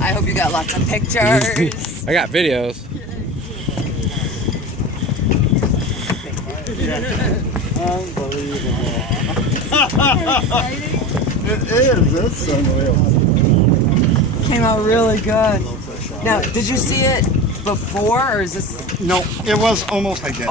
I hope you got lots of pictures. I got videos. Unbelievable. It is. It's unreal. Came out really good. Now, did you see it before, or is this? No, it was almost like that.